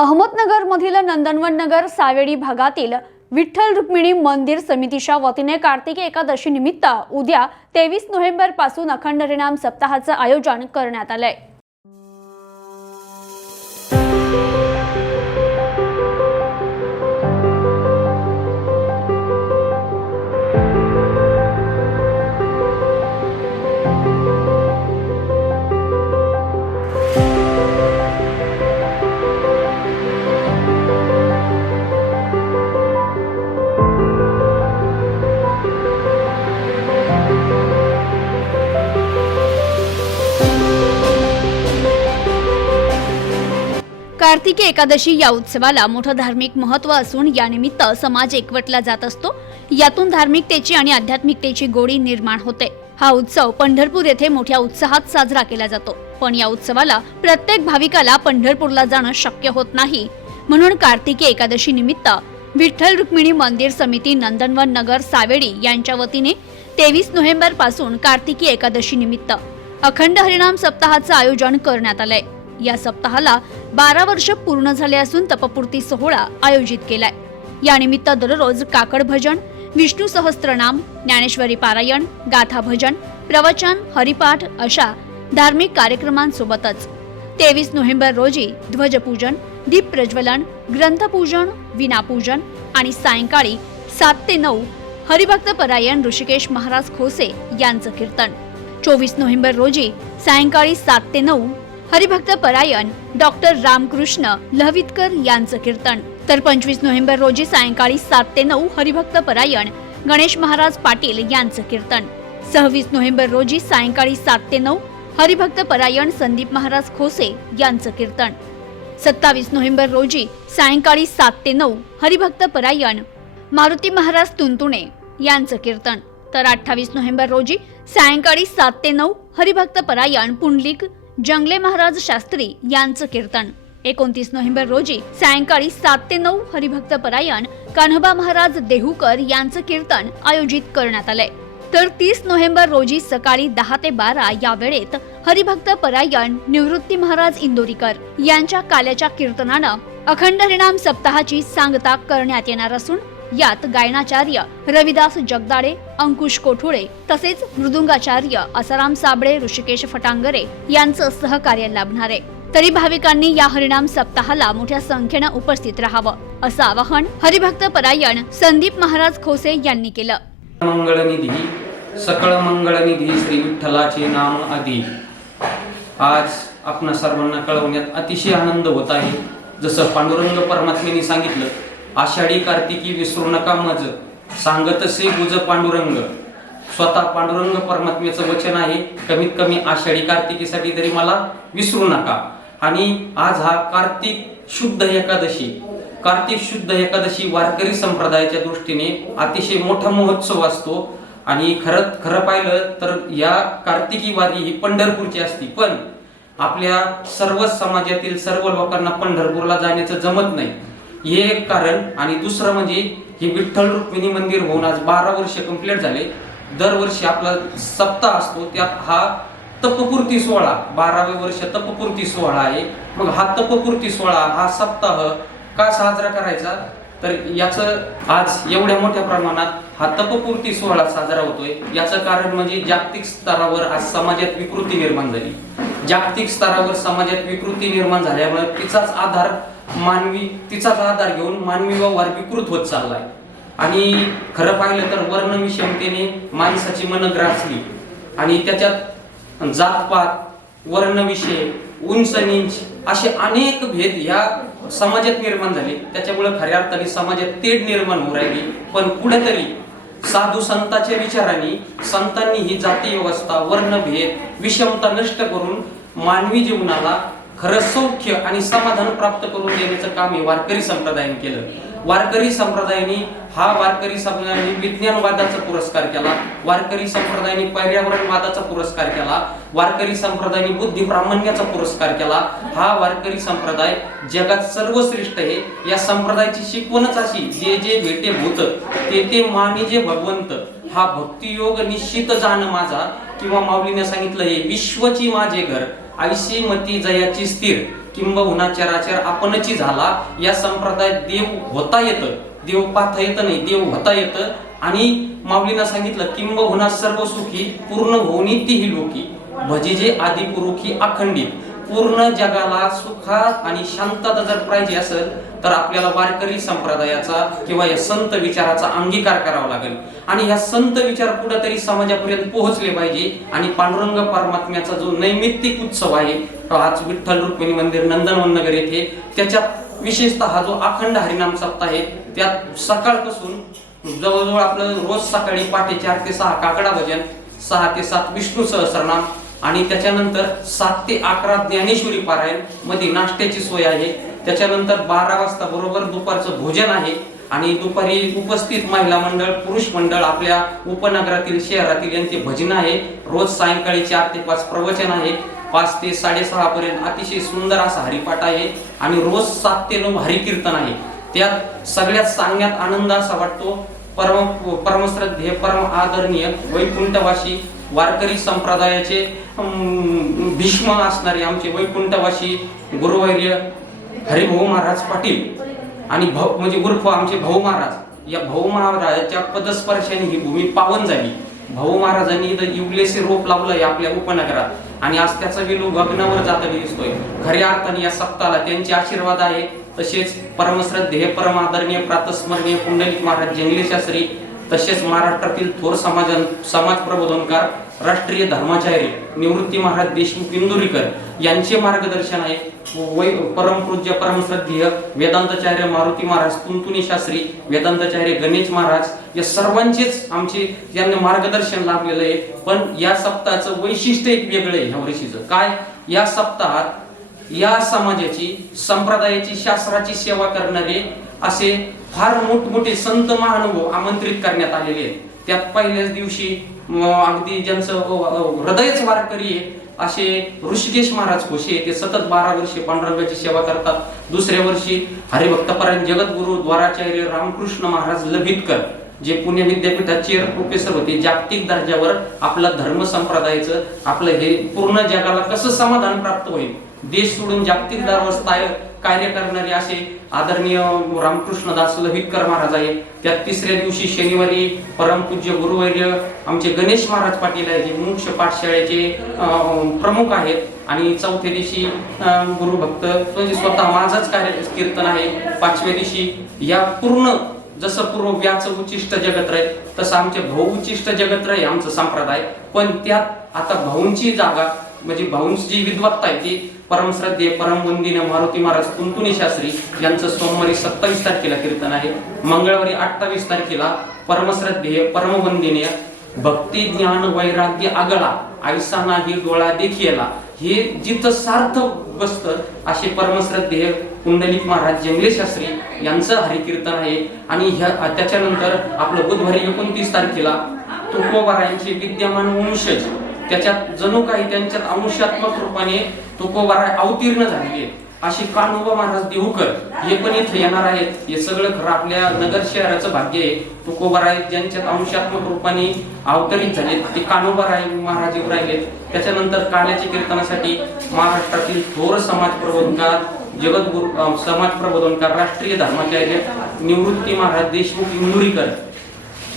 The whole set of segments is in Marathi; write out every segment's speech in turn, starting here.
अहमदनगरमधील नंदनवन नगर सावेडी भागातील विठ्ठल रुक्मिणी मंदिर समितीच्या वतीने कार्तिकी एकादशी निमित्त उद्या 23 नोव्हेंबर पासून अखंड हरिनाम सप्ताहाचे आयोजन करण्यात आले। कार्तिकी एकादशी या उत्सवाला मोठं धार्मिक महत्त्व असून या निमित्त समाज एकवटला जात असतो। यातून धार्मिकतेची आणि आध्यात्मिकतेची गोडी निर्माण होते। हा उत्सव पंढरपूर येथे मोठ्या उत्साहात साजरा केला जातो, पण या उत्सवाला प्रत्येक भाविकाला पंढरपूरला जाणं शक्य होत नाही। म्हणून कार्तिकी एकादशी निमित्त विठ्ठल रुक्मिणी मंदिर समिती नंदनवन नगर सावेडी यांच्या वतीने 23 नोव्हेंबर पासून कार्तिकी एकादशी निमित्त अखंड हरिनाम सप्ताहाचे आयोजन करण्यात आले। या सप्ताहाला 12 वर्ष पूर्ण झाले असून तपपूर्ती सोहळा आयोजित केलाय। या निमित्त दररोज काकड भजन, विष्णू सहस्त्रनाम, ज्ञानेश्वरी पारायण, गाथा भजन, प्रवचन, हरिपाठ अशा धार्मिक कार्यक्रमांसोबतच 23 नोव्हेंबर रोजी ध्वजपूजन, दीप प्रज्वलन, ग्रंथपूजन, विनापूजन आणि सायंकाळी 7 ते 9 हरिभक्त परायण ऋषिकेश महाराज खोसे यांचं कीर्तन। 24 नोव्हेंबर रोजी सायंकाळी 7 ते 9 हरिभक्त परायण डॉक्टर रामकृष्ण लहवितकर यांचं कीर्तन। तर 25 नोव्हेंबर रोजी सायंकाळी 7 ते 9 हरिभक्त परायण गणेश महाराज पाटील यांचं कीर्तन। 26 नोव्हेंबर रोजी सायंकाळी 7 ते 9 हरिभक्त परायण संदीप महाराज खोसे यांचं कीर्तन। 27 नोव्हेंबर रोजी सायंकाळी 7 ते 9 हरिभक्त परायण मारुती महाराज तुंतुणे यांचं कीर्तन। तर 28 नोव्हेंबर रोजी सायंकाळी 7 ते 9 हरिभक्त परायण पुंडलिक जंगले महाराज शास्त्री यांचं कीर्तन। 29 नोव्हेंबर रोजी सायंकाळी 7 ते 9 हरिभक्त परायण कान्होबा महाराज देहूकर यांचं कीर्तन आयोजित करण्यात आले। तर 30 नोव्हेंबर रोजी सकाळी 10 ते 12 या वेळेत हरिभक्त परायण निवृत्ती महाराज इंदोरीकर यांच्या काल्याच्या कीर्तनानं अखंड हरिनाम सप्ताहाची सांगता करण्यात येणार असून यात गायनाचार्य रविदास जगदाळे, अंकुश कोठुळे तसेच मृदुंगाचार्य आसाराम साबळे, ऋषिकेश फटांगरे यांचं सहकार्य लाभणार आहे। तरी भाविकांनी या हरिनाम सप्ताहाला मोठ्या संख्येनं उपस्थित राहावं असं आवाहन हरिभक्त परायण संदीप महाराज खोसे यांनी केलं। मंगळनिधी सकळ मंगळनिधी श्री विठ्ठलाचे नाम आदी आज आपणा सर्वांना कळवण्यात अतिशय आनंद होत आहे। जसं पांडुरंग परमात्म्याने सांगितलं, आषाढी कार्तिकी विसरू नका मज, सांगतसे गुज पांडुरंग। स्वतः पांडुरंग परमात्म्याचं वचन आहे, कमीत कमी आषाढी कार्तिकीसाठी तरी मला विसरू नका। आणि आज हा कार्तिक शुद्ध एकादशी, कार्तिक शुद्ध एकादशी वारकरी संप्रदायाच्या दृष्टीने अतिशय मोठा महोत्सव असतो। आणि खरं पाहिलं तर या कार्तिकी वारी ही पंढरपूरची असती, पण आपल्या सर्व समाजातील सर्व लोकांना पंढरपूरला जाण्याचं जमत नाही, हे एक कारण। आणि दुसरं म्हणजे हे विठ्ठल रुक्मिणी मंदिर होऊन आज 12 वर्ष कंप्लीट झाले। दरवर्षी आपला सप्ताह असतो, त्यात हा तपपूर्ती सोहळा 12वे वर्ष तपपूर्ती सोहळा आहे। मग हा तपपूर्ती सोहळा हा सप्ताह का साजरा करायचा, तर याचं आज एवढ्या मोठ्या प्रमाणात हा तपपूर्ती सोहळा साजरा होतोय याचं कारण म्हणजे जागतिक स्तरावर आज समाजात विकृती निर्माण झाली। जागतिक स्तरावर समाजात विकृती निर्माण झाल्यामुळे तिचाच आधार घेऊन मानवी व्यवहार विकृत होत चाललाय। आणि खरं पाहिलं तर वर्ण विषमतेने माणसाची मन ग्रासली आणि त्याच्यात जातपात, वर्णविषय, उंच नीच असे अनेक भेद या समाजात निर्माण झाले। त्याच्यामुळे खऱ्या अर्थाने समाजात तेढ निर्माण होऊ राहिली। पण कुठेतरी साधू संतांच्या विचारांनी संतांनी ही जाती व्यवस्था, वर्णभेद, विषमता नष्ट करून मानवी जीवनाला खरं सौख्य आणि समाधान प्राप्त करून देण्याचं काम हे वारकरी संप्रदायाने केलं। वारकरी संप्रदायाने विज्ञानवादाचा पुरस्कार केला, वारकरी संप्रदायाने पर्यावरणवादाचा पुरस्कार केला, वारकरी संप्रदायाने बुद्धी ब्राह्मण्याचा पुरस्कार केला। हा वारकरी संप्रदाय जगात सर्वश्रेष्ठ आहे। या संप्रदायाची शिकवणच अशी, जे जे भेटे भूत ते मानी जे भगवंत, हा भक्तियोग निश्चित जाण माझा, किंवा माऊलीने सांगितलं हे विश्वची माझे घर, ऐशी मती जयाची स्थिर। किंबहुना चराचर आपणची झाला. या संप्रदायात देव होता येतं, देव पाहता येतं नाही, देव होता येतं. आणि माऊलींना सांगितलं किंबहुना सर्व सुखी पूर्ण होणी तीही लोकी भजिजे आदि पुरुखी अखंडित. पूर्ण जगाला सुखात आणि शांतता जर पाहिजे असेल तर आपल्याला वारकरी संप्रदायाचा किंवा या संत विचाराचा अंगीकार करावा लागेल. आणि ह्या संत विचार कुठेतरी समाजापर्यंत पोहोचले पाहिजे. आणि पांडुरंग परमात्म्याचा जो नैमित्तिक उत्सव आहे आज विठ्ठल रुक्मिणी मंदिर नंदनवन नगर येथे, त्याच्यात विशेषतः हा जो अखंड हरिनाम सप्ताह आहे त्यात सकाळपासून जवळजवळ आपलं रोज सकाळी पहाटे 4 ते 6 काकडा भजन, 6 ते 7 विष्णू सहस्रनाम आणि त्याच्यानंतर 7 ते 11 ज्ञानेश्वरी पारायण, मध्ये नाश्त्याची सोय आहे. त्याच्यानंतर 12 वाजता बरोबर दुपारचं भोजन आहे. आणि दुपारी उपस्थित महिला मंडळ, पुरुष मंडळ, आपल्या उपनगरातील शहरातील यांचे भजन आहे. रोज सायंकाळी 4 ते 5 प्रवचन आहे. 5 ते 6:30 पर्यंत अतिशय सुंदर असा हरिपाठ आहे. आणि रोज 7 ते 9 हरिकीर्तन आहे. त्यात सगळ्यात सांगण्यात आनंद असा वाटतो, परमश्रद्धेय परम आदरणीय वैकुंठवासी वारकरी संप्रदायाचे भीष्म असणारे आमचे वैकुंठवासी गुरुवर्य हरिभाऊ महाराज पाटील आणि म्हणजे उर्फ आमचे भाऊ महाराज, या भाऊ महाराजांच्या पदस्पर्शाने ही भूमी पावन झाली. भाऊ महाराजांनी इथं इवलेसे रोप लावलंय आपल्या उपनगरात आणि आज त्याचा विलो गगनावर जाताना दिसतोय. खऱ्या अर्थाने या सप्ताहाला त्यांचे आशीर्वाद आहे. तसेच परमश्रद्धेय परम आदरणीय प्रातस्मरणीय पुंडलिक महाराज जंगले शास्त्री, तसेच महाराष्ट्रातील थोर समाज प्रबोधनकार राष्ट्रीय धर्माचार्य निवृत्ती महाराज देशमुख इंदुरीकर यांचे मार्गदर्शन आहे. परमपूज्य परमश्रद्धेय वेदांताचार्य मारुती महाराज तुंतुनी शास्त्री, वेदांताचार्य गणेश महाराज, या सर्वांचेच आमचे यांना मार्गदर्शन लाभलेलं आहे. पण या सप्ताहाचं वैशिष्ट्य एक वेगळं आहे. ह्या वर्षीचं काय, या सप्ताहात या समाजाची संप्रदायाची शास्त्राची सेवा करणारे असे फार मोठमोठे संत महानुभाव आमंत्रित करण्यात आलेले आहेत. त्यात पहिल्याच दिवशी अगदी ज्यांचं हृदयच वारकरी आहे असे ऋषिकेश महाराज खोशे, ते सतत 12 वर्षे पांडुरंगाची सेवा करतात. दुसऱ्या वर्षी हरिभक्तपरायण जगद्गुरु द्वाराचार्य रामकृष्ण महाराज लभितकर, जे पुणे विद्यापीठात चेअर प्रोफेसर होते, जागतिक दर्जावर आपला धर्म संप्रदायाचं आपलं हे पूर्ण जगाला कसं समाधान प्राप्त होईल, देश सोडून जागतिक दर्जावर कार्य करणारे असे आदरणीय रामकृष्णदास लभितकर महाराज आहे. त्यात तिसऱ्या दिवशी शनिवारी परमपूज्य गुरुवर्य आमचे गणेश महाराज पाटील आहे, जे मोक्ष पाठशाळेचे प्रमुख आहेत. आणि चौथ्या दिवशी गुरुभक्त म्हणजे स्वतः माझंच कीर्तन आहे. 5व्या दिवशी या पूर्ण जसं पूर्व व्याचं उच्चिष्ट जगत राहील तसं आमचे भाऊ उच्चिष्ट जगत राहील आमचं संप्रदाय. पण त्यात आता भाऊंची जागा म्हणजे भाऊंची जी विद्वत्ता आहे ती परमश्रद्धेय परमवंदनीय मारुती महाराज तुंतुनी शास्त्री यांचं सोमवारी 27 तारखेला कीर्तन आहे. मंगळवारी 28 तारखेला परमश्रद्धेय परमवंदनीय भक्ती ज्ञान वैराग्य आगळा ऐसा नाही डोळा देखियला, हे जिथं सार्थ बसतं असे परमश्रद्धेय पुंडलिक महाराज जंगले शास्त्री यांचं हरिकीर्तन आहे. आणि त्याच्यानंतर आपलं बुधवारी 29 तारखेला तुकोबारायांचे विद्यमान वंशज, त्याच्यात जणू काही त्यांच्यात अंशात्मक रूपाने तुकोबाराय अवतीर्ण झालेले असे कान्होबा महाराज देहूकर हे पण इथे येणार आहेत. हे सगळं खरं आपल्या नगर शहराचं भाग्य आहे. तुकोबाराय ज्यांच्यात अंशात्मक रूपाने अवतरित झाले ते कान्होबाराय महाराज येऊ राहिले. त्याच्यानंतर काल्याच्या कीर्तनासाठी महाराष्ट्रातील थोर समाज प्रबोधनकार जगद्गुरु समाज प्रबोधनकार राष्ट्रीय धर्माचार्य निवृत्ती महाराज देशमुख इंदुरीकर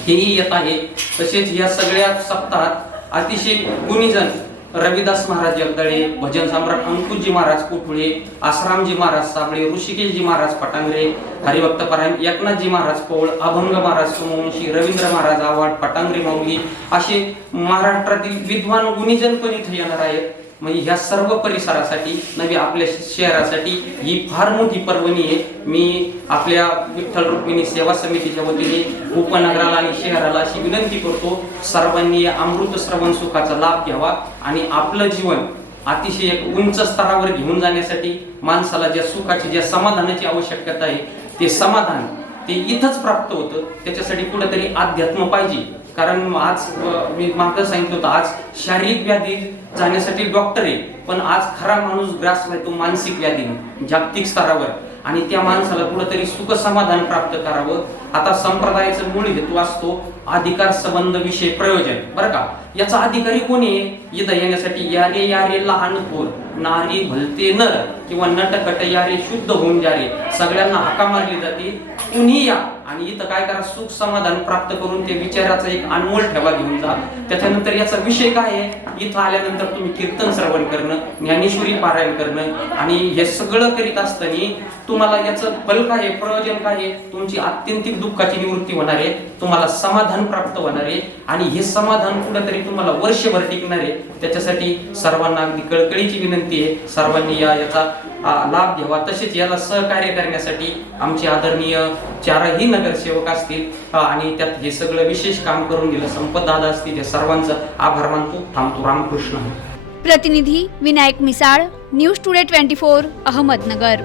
हेही येत आहे. तसेच या सगळ्या सप्ताहात अतिशय गुणीजन रविदास महाराज जगदळे, भजन सम्राट अंकुशजी महाराज कोठुळे, आसारामजी महाराज साबळे, ऋषिकेशजी महाराज पटांगरे, हरिभक्तपरायण एकनाथजी महाराज पौळ, अभंग महाराज सोमवंशी, रवींद्र महाराज आव्हाड, पटांगरे माऊली असे महाराष्ट्रातील विद्वान गुणीजन पण इथे येणार आहेत. म्हणजे ह्या सर्व परिसरासाठी नवी आपल्या शहरासाठी ही फार मोठी पर्वणी आहे. मी आपल्या विठ्ठल रुक्मिणी सेवा समितीच्या वतीने उपनगराला आणि शहराला अशी विनंती करतो, सर्वांनी या अमृत श्रवण सुखाचा लाभ घ्यावा आणि आपलं जीवन अतिशय एक उंच स्तरावर घेऊन जाण्यासाठी माणसाला ज्या सुखाची ज्या समाधानाची आवश्यकता आहे ते समाधान ते इथंच प्राप्त होतं. त्याच्यासाठी कुठेतरी अध्यात्म पाहिजे. कारण आज मी मागं सांगितलं होतं, आज शारीरिक व्याधी जाण्यासाठी डॉक्टर आहे, पण आज खरा माणूस ग्रासलाय तो मानसिक व्याधी जागतिक स्तरावर. आणि त्या माणसाला कुठेतरी सुख समाधान प्राप्त करावं आता संप्रदायाचं मूळ हेतू असतो अधिकार संबंध विषय प्रयोजन, बरं का. याचा अधिकारी कोणी आहे इथं येण्यासाठी? यारे यारे लहान थोर, नारी भलते नर किंवा नटखट यारे शुद्ध होऊन जारे, सगळ्यांना हाका मारली जाते, कुणी या आणि इथं काय करा, सुख समाधान प्राप्त करून ते विचाराचा एक अनमोल ठेवा घेऊन जा. त्याच्यानंतर याचा विषय काय आहे, इथं आल्यानंतर तुम्ही कीर्तन श्रवण करणं, ज्ञानेश्वरी पारायण करणं आणि हे सगळं करीत असताना तुम्हाला याचं फल काय आहे, प्रयोजन काय आहे, तुमची आत्यंतिक दुःखाची निवृत्ती होणार आहे, तुम्हाला समाधान प्राप्त होणार आहे आणि हे समाधान कुठेतरी तुम्हाला वर्षभर टिकणार आहे. त्याच्यासाठी सर्वांना अगदी कळकळीची विनंती आहे, सर्वांनी याचा लाभ घ्यावा. तसेच याला सहकार्य करण्यासाठी आमचे आदरणीय चारही नगरसेवक असतील आणि त्यात हे सगळं विशेष काम करून दिलं संपत दादा असतील, या सर्वांचं आभार मानतो. थांबतो. रामकृष्ण. प्रतिनिधी विनायक मिसाळ, न्यूज टुडे 24, अहमदनगर.